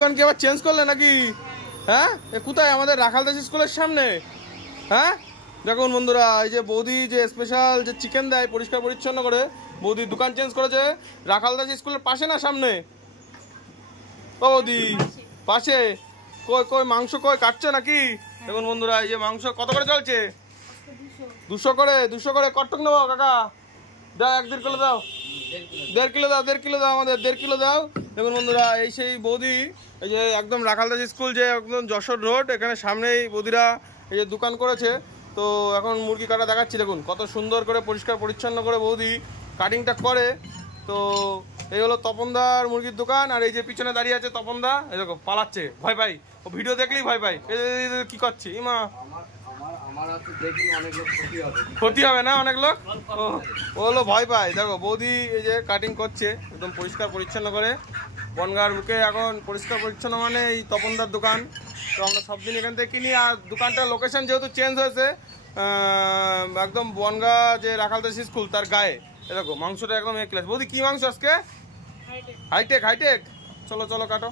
দোকান কি আবার চেঞ্জ করলে নাকি? হ্যাঁ, কোথায়? আমাদের রাখালদাস স্কুলের সামনে। হ্যাঁ দেখুন বন্ধুরা, এই যে বৌদি যে স্পেশাল যে চিকেন দেয় পরিষ্কার পরিচ্ছন্ন করে, বৌদি দোকান চেঞ্জ করেছে রাখালদাস স্কুলের পাশে না সামনে? ও বৌদি পাশে। কই কই মাংস কই কাটছে নাকি? দেখুন বন্ধুরা, এই যে মাংস কত করে চলছে? 200 করে। 200 করে কটক নেবো কাকা? দাও 1.5 কিলো দাও। 1.5 কিলো দাও, 1.5 কিলো দাও, আমাদের 1.5 কিলো দাও। দেখুন বন্ধুরা, এই সেই বৌদি, এই যে একদম রাখালদাস স্কুল যে একদম যশোর রোড, এখানে সামনেই বৌদিরা এই যে দোকান করেছে। তো এখন মুরগি কাটা দেখাচ্ছি, দেখুন কত সুন্দর করে পরিষ্কার পরিচ্ছন্ন করে বৌদি কাটিংটা করে। তো এই হলো তপনদার মুরগির দোকান। আর এই যে পিছনে দাঁড়িয়ে আছে তপনদা, এই দেখো পালাচ্ছে, ভয় পাই, ও ভিডিও দেখলেই ভয় পাই। কি করছি ইমা? ক্ষতি হবে না অনেক লোক? ও হলো ভয় পায়। দেখো বৌদি এই যে কাটিং করছে একদম পরিষ্কার পরিচ্ছন্ন করে। বনগাঁর বুকে এখন পরিষ্কার পরিচ্ছন্ন মানে এই তপনদার দোকান। তো আমরা সব দিন এখান থেকে কিনি। আর দোকানটার লোকেশন যেহেতু চেঞ্জ হয়েছে, একদম বনগাঁ যে রাখালদাস স্কুল তার গায়ে। দেখো মাংসটা একদম এক ক্লাস। বৌদি কি মাংস আজকে? হাইটেক। হাইটেক, চলো চলো কাটো।